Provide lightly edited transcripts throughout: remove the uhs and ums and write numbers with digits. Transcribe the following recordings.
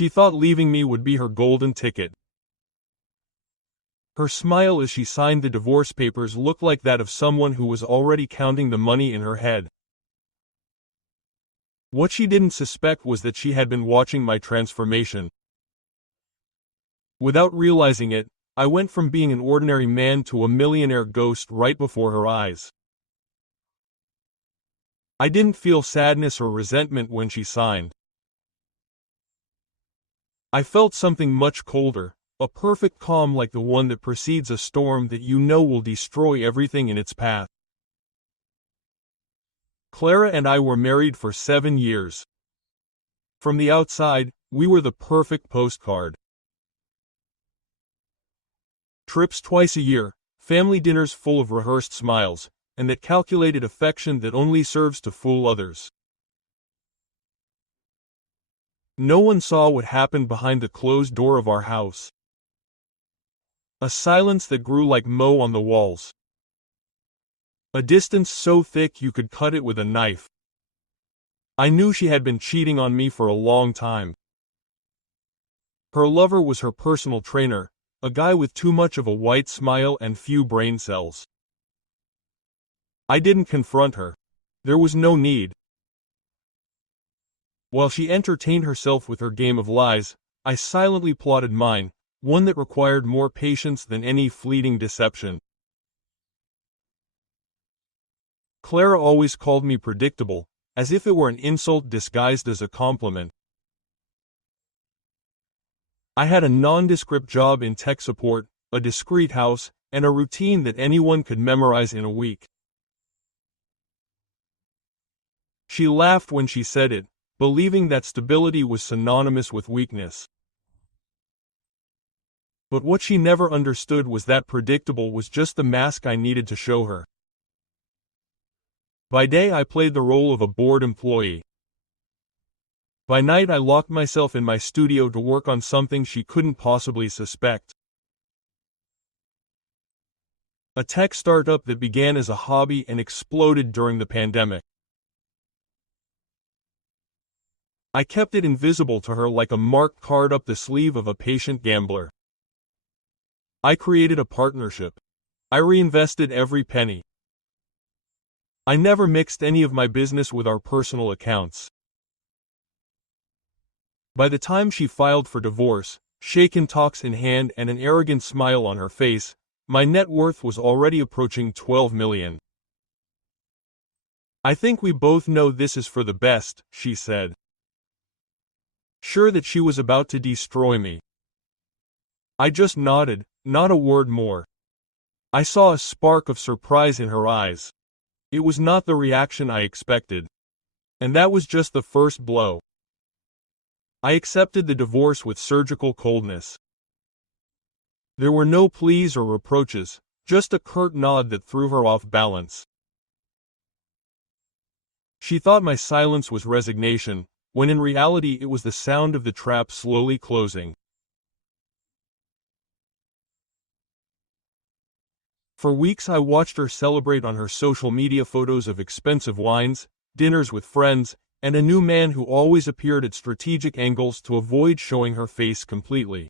She thought leaving me would be her golden ticket. Her smile as she signed the divorce papers looked like that of someone who was already counting the money in her head. What she didn't suspect was that she had been watching my transformation. Without realizing it, I went from being an ordinary man to a millionaire ghost right before her eyes. I didn't feel sadness or resentment when she signed. I felt something much colder, a perfect calm like the one that precedes a storm that you know will destroy everything in its path. Clara and I were married for 7 years. From the outside, we were the perfect postcard. Trips twice a year, family dinners full of rehearsed smiles, and that calculated affection that only serves to fool others. No one saw what happened behind the closed door of our house. A silence that grew like mow on the walls. A distance so thick you could cut it with a knife. I knew she had been cheating on me for a long time. Her lover was her personal trainer, a guy with too much of a white smile and few brain cells. I didn't confront her. There was no need. While she entertained herself with her game of lies, I silently plotted mine, one that required more patience than any fleeting deception. Clara always called me predictable, as if it were an insult disguised as a compliment. I had a nondescript job in tech support, a discreet house, and a routine that anyone could memorize in a week. She laughed when she said it, believing that stability was synonymous with weakness. But what she never understood was that predictable was just the mask I needed to show her. By day I played the role of a bored employee. By night I locked myself in my studio to work on something she couldn't possibly suspect. A tech startup that began as a hobby and exploded during the pandemic. I kept it invisible to her like a marked card up the sleeve of a patient gambler. I created a partnership. I reinvested every penny. I never mixed any of my business with our personal accounts. By the time she filed for divorce, shaken talks in hand and an arrogant smile on her face, my net worth was already approaching $12 million. I think we both know this is for the best, she said. Sure that she was about to destroy me. I just nodded, not a word more. I saw a spark of surprise in her eyes. It was not the reaction I expected. And that was just the first blow. I accepted the divorce with surgical coldness. There were no pleas or reproaches, just a curt nod that threw her off balance. She thought my silence was resignation, when in reality it was the sound of the trap slowly closing. For weeks I watched her celebrate on her social media photos of expensive wines, dinners with friends, and a new man who always appeared at strategic angles to avoid showing her face completely.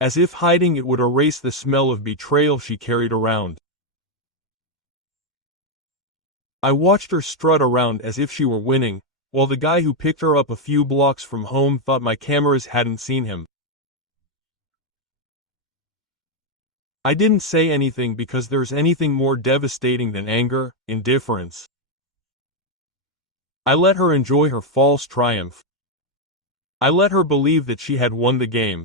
As if hiding it would erase the smell of betrayal she carried around. I watched her strut around as if she were winning, while the guy who picked her up a few blocks from home thought my cameras hadn't seen him. I didn't say anything because there's anything more devastating than anger, indifference. I let her enjoy her false triumph. I let her believe that she had won the game.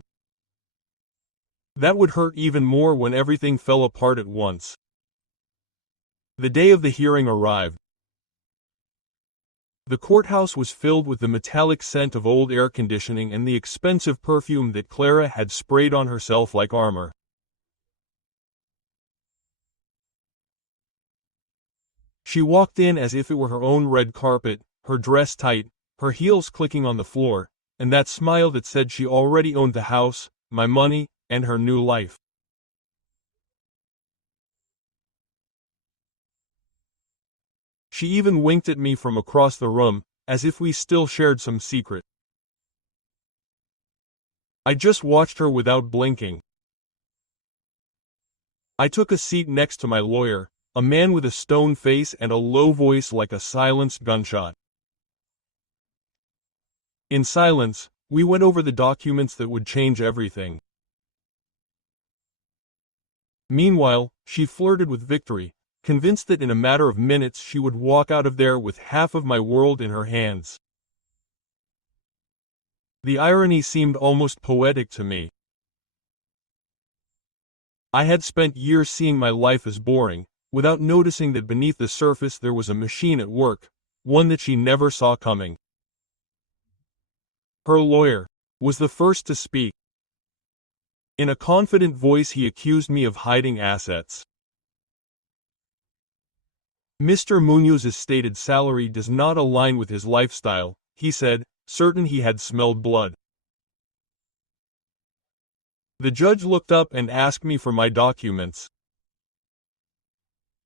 That would hurt even more when everything fell apart at once. The day of the hearing arrived. The courthouse was filled with the metallic scent of old air conditioning and the expensive perfume that Clara had sprayed on herself like armor. She walked in as if it were her own red carpet, her dress tight, her heels clicking on the floor, and that smile that said she already owned the house, my money, and her new life. She even winked at me from across the room, as if we still shared some secret. I just watched her without blinking. I took a seat next to my lawyer, a man with a stone face and a low voice like a silenced gunshot. In silence, we went over the documents that would change everything. Meanwhile, she flirted with victory, convinced that in a matter of minutes she would walk out of there with half of my world in her hands. The irony seemed almost poetic to me. I had spent years seeing my life as boring, without noticing that beneath the surface there was a machine at work, one that she never saw coming. Her lawyer was the first to speak. In a confident voice he accused me of hiding assets. Mr. Munoz's stated salary does not align with his lifestyle, he said, certain he had smelled blood. The judge looked up and asked me for my documents.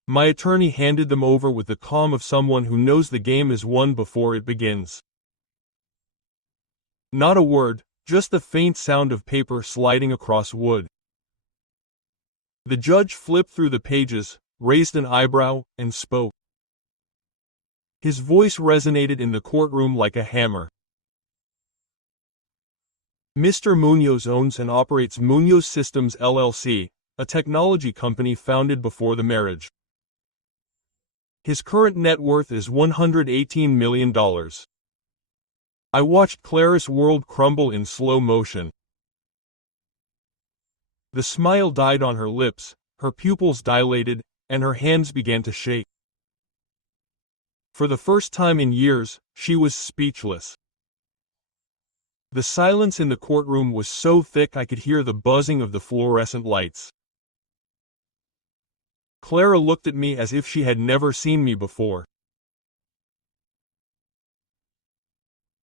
My attorney handed them over with the calm of someone who knows the game is won before it begins. Not a word, just the faint sound of paper sliding across wood. The judge flipped through the pages, raised an eyebrow, and spoke. His voice resonated in the courtroom like a hammer. Mr. Munoz owns and operates Munoz Systems LLC, a technology company founded before the marriage. His current net worth is $118 million. I watched Clara's world crumble in slow motion. The smile died on her lips, her pupils dilated, and her hands began to shake. For the first time in years, she was speechless. The silence in the courtroom was so thick I could hear the buzzing of the fluorescent lights. Clara looked at me as if she had never seen me before.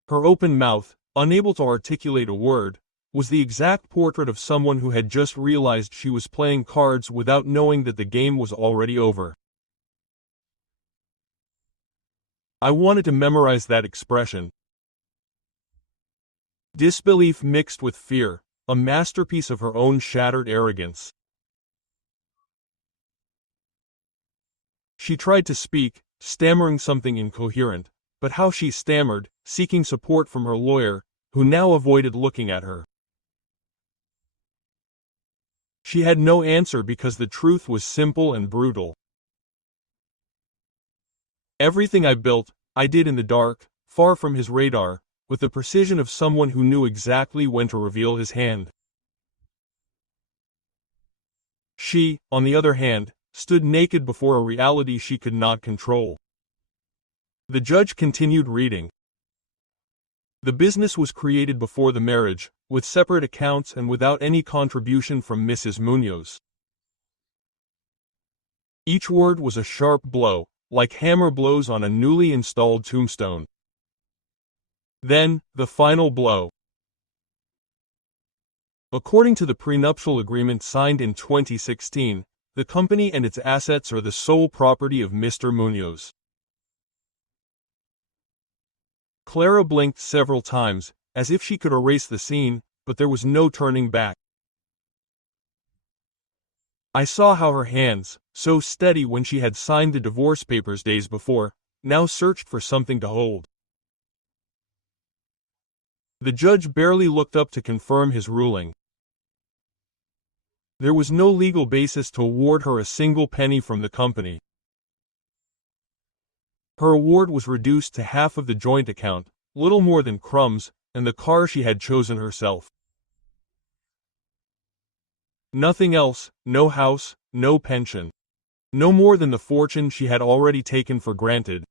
Her open mouth, unable to articulate a word, was the exact portrait of someone who had just realized she was playing cards without knowing that the game was already over. I wanted to memorize that expression. Disbelief mixed with fear, a masterpiece of her own shattered arrogance. She tried to speak, stammering something incoherent, but how she stammered, seeking support from her lawyer, who now avoided looking at her. She had no answer because the truth was simple and brutal. Everything I built, I did in the dark, far from his radar, with the precision of someone who knew exactly when to reveal his hand. She, on the other hand, stood naked before a reality she could not control. The judge continued reading. The business was created before the marriage, with separate accounts and without any contribution from Mrs. Munoz. Each word was a sharp blow, like hammer blows on a newly installed tombstone. Then, the final blow. According to the prenuptial agreement signed in 2016, the company and its assets are the sole property of Mr. Munoz. Clara blinked several times, as if she could erase the scene, but there was no turning back. I saw how her hands, so steady when she had signed the divorce papers days before, now searched for something to hold. The judge barely looked up to confirm his ruling. There was no legal basis to award her a single penny from the company. Her award was reduced to half of the joint account, little more than crumbs, and the car she had chosen herself. Nothing else, no house, no pension. No more than the fortune she had already taken for granted.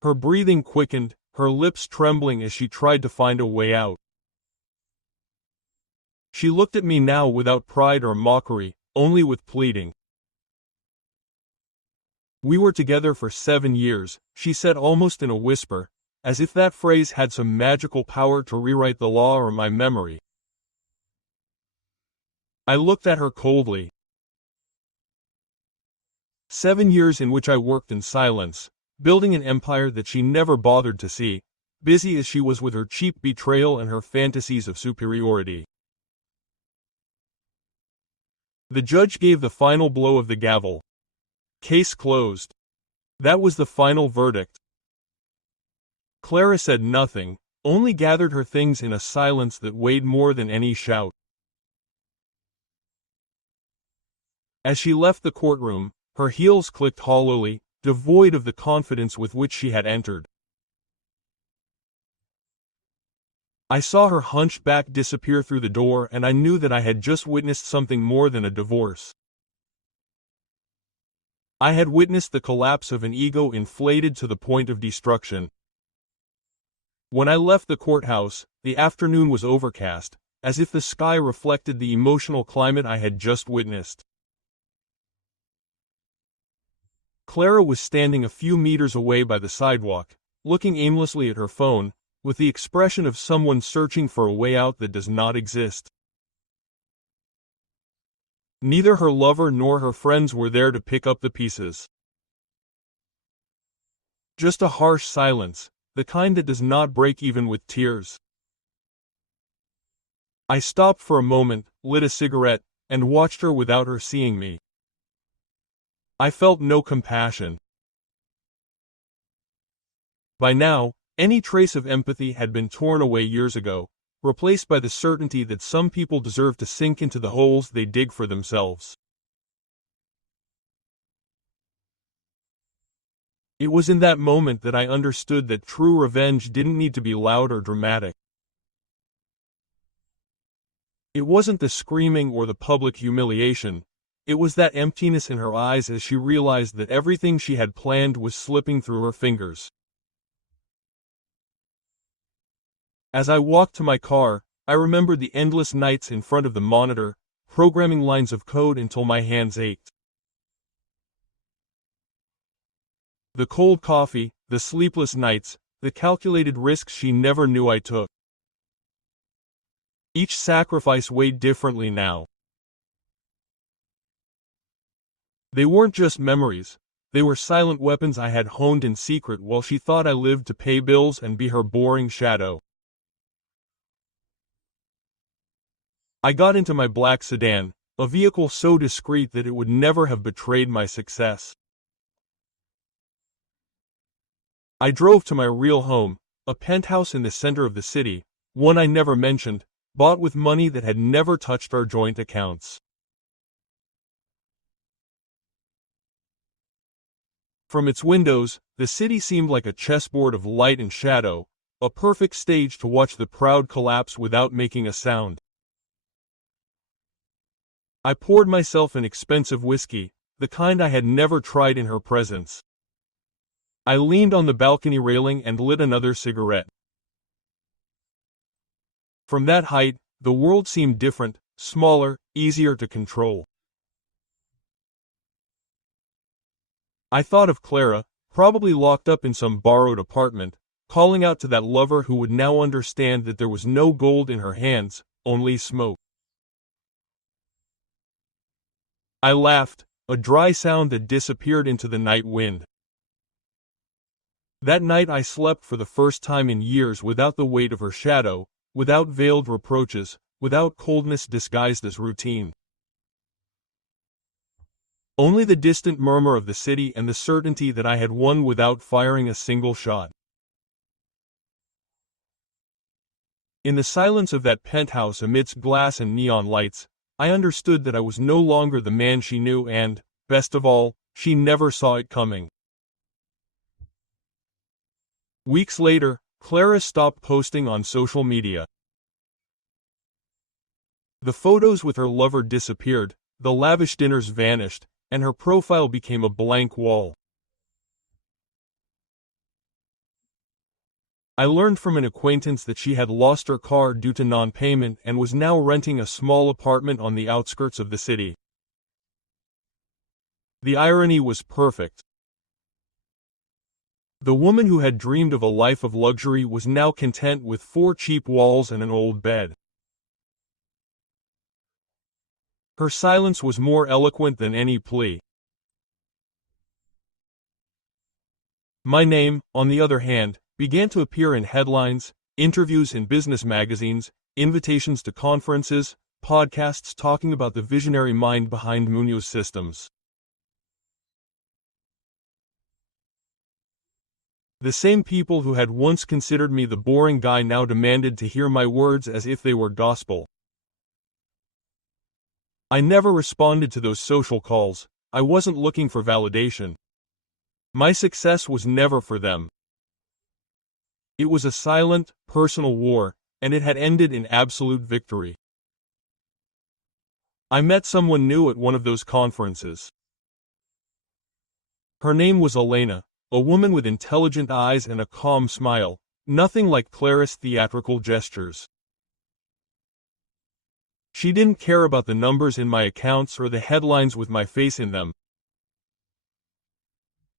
Her breathing quickened, her lips trembling as she tried to find a way out. She looked at me now without pride or mockery, only with pleading. We were together for 7 years, she said almost in a whisper, as if that phrase had some magical power to rewrite the law or my memory. I looked at her coldly. 7 years in which I worked in silence, building an empire that she never bothered to see, busy as she was with her cheap betrayal and her fantasies of superiority. The judge gave the final blow of the gavel. Case closed. That was the final verdict. Clara said nothing, only gathered her things in a silence that weighed more than any shout. As she left the courtroom, her heels clicked hollowly, devoid of the confidence with which she had entered. I saw her hunched back disappear through the door, and I knew that I had just witnessed something more than a divorce. I had witnessed the collapse of an ego inflated to the point of destruction. When I left the courthouse, the afternoon was overcast, as if the sky reflected the emotional climate I had just witnessed. Clara was standing a few meters away by the sidewalk, looking aimlessly at her phone, with the expression of someone searching for a way out that does not exist. Neither her lover nor her friends were there to pick up the pieces. Just a harsh silence, the kind that does not break even with tears. I stopped for a moment, lit a cigarette, and watched her without her seeing me. I felt no compassion. By now, any trace of empathy had been torn away years ago, replaced by the certainty that some people deserve to sink into the holes they dig for themselves. It was in that moment that I understood that true revenge didn't need to be loud or dramatic. It wasn't the screaming or the public humiliation. It was that emptiness in her eyes as she realized that everything she had planned was slipping through her fingers. As I walked to my car, I remembered the endless nights in front of the monitor, programming lines of code until my hands ached. The cold coffee, the sleepless nights, the calculated risks she never knew I took. Each sacrifice weighed differently now. They weren't just memories, they were silent weapons I had honed in secret while she thought I lived to pay bills and be her boring shadow. I got into my black sedan, a vehicle so discreet that it would never have betrayed my success. I drove to my real home, a penthouse in the center of the city, one I never mentioned, bought with money that had never touched our joint accounts. From its windows, the city seemed like a chessboard of light and shadow, a perfect stage to watch the proud collapse without making a sound. I poured myself an expensive whiskey, the kind I had never tried in her presence. I leaned on the balcony railing and lit another cigarette. From that height, the world seemed different, smaller, easier to control. I thought of Clara, probably locked up in some borrowed apartment, calling out to that lover who would now understand that there was no gold in her hands, only smoke. I laughed, a dry sound that disappeared into the night wind. That night I slept for the first time in years without the weight of her shadow, without veiled reproaches, without coldness disguised as routine. Only the distant murmur of the city and the certainty that I had won without firing a single shot. In the silence of that penthouse amidst glass and neon lights, I understood that I was no longer the man she knew and, best of all, she never saw it coming. Weeks later, Clara stopped posting on social media. The photos with her lover disappeared, the lavish dinners vanished, and her profile became a blank wall. I learned from an acquaintance that she had lost her car due to non-payment and was now renting a small apartment on the outskirts of the city. The irony was perfect. The woman who had dreamed of a life of luxury was now content with 4 cheap walls and an old bed. Her silence was more eloquent than any plea. My name, on the other hand, began to appear in headlines, interviews in business magazines, invitations to conferences, podcasts talking about the visionary mind behind Munoz systems. The same people who had once considered me the boring guy now demanded to hear my words as if they were gospel. I never responded to those social calls. I wasn't looking for validation. My success was never for them. It was a silent, personal war, and it had ended in absolute victory. I met someone new at one of those conferences. Her name was Elena, a woman with intelligent eyes and a calm smile, nothing like Clara's theatrical gestures. She didn't care about the numbers in my accounts or the headlines with my face in them.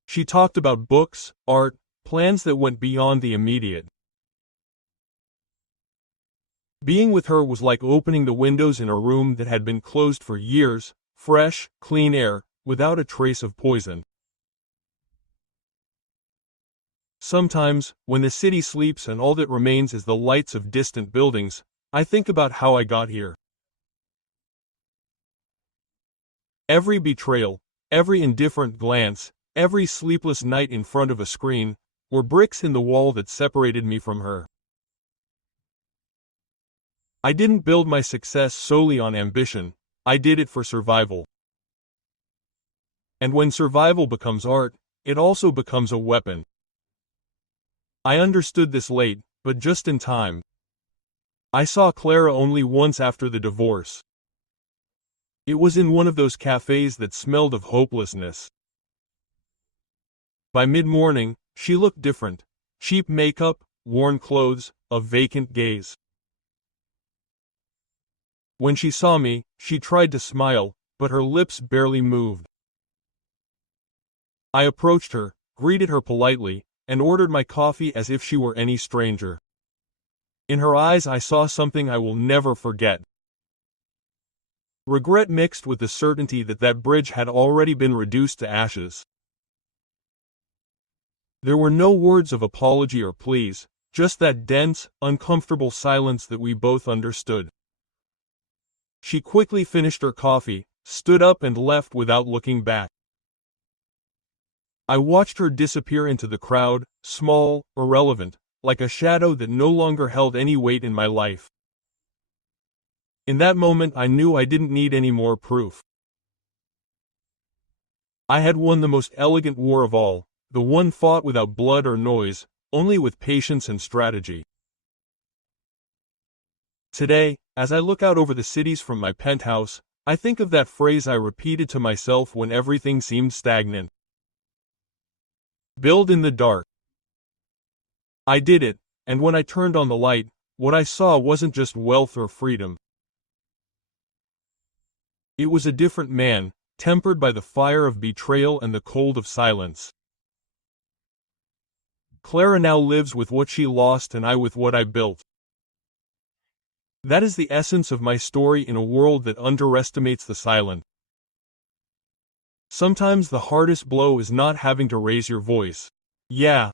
She talked about books, art, plans that went beyond the immediate. Being with her was like opening the windows in a room that had been closed for years, fresh, clean air, without a trace of poison. Sometimes, when the city sleeps and all that remains is the lights of distant buildings, I think about how I got here. Every betrayal, every indifferent glance, every sleepless night in front of a screen, were bricks in the wall that separated me from her. I didn't build my success solely on ambition, I did it for survival. And when survival becomes art, it also becomes a weapon. I understood this late, but just in time. I saw Clara only once after the divorce. It was in one of those cafes that smelled of hopelessness. By mid-morning, she looked different. Cheap makeup, worn clothes, a vacant gaze. When she saw me, she tried to smile, but her lips barely moved. I approached her, greeted her politely, and ordered my coffee as if she were any stranger. In her eyes I saw something I will never forget. Regret mixed with the certainty that that bridge had already been reduced to ashes. There were no words of apology or pleas, just that dense, uncomfortable silence that we both understood. She quickly finished her coffee, stood up and left without looking back. I watched her disappear into the crowd, small, irrelevant, like a shadow that no longer held any weight in my life. In that moment I knew I didn't need any more proof. I had won the most elegant war of all, the one fought without blood or noise, only with patience and strategy. Today, as I look out over the cities from my penthouse, I think of that phrase I repeated to myself when everything seemed stagnant. Build in the dark. I did it, and when I turned on the light, what I saw wasn't just wealth or freedom. It was a different man, tempered by the fire of betrayal and the cold of silence. Clara now lives with what she lost and I with what I built. That is the essence of my story in a world that underestimates the silent. Sometimes the hardest blow is not having to raise your voice. Yeah,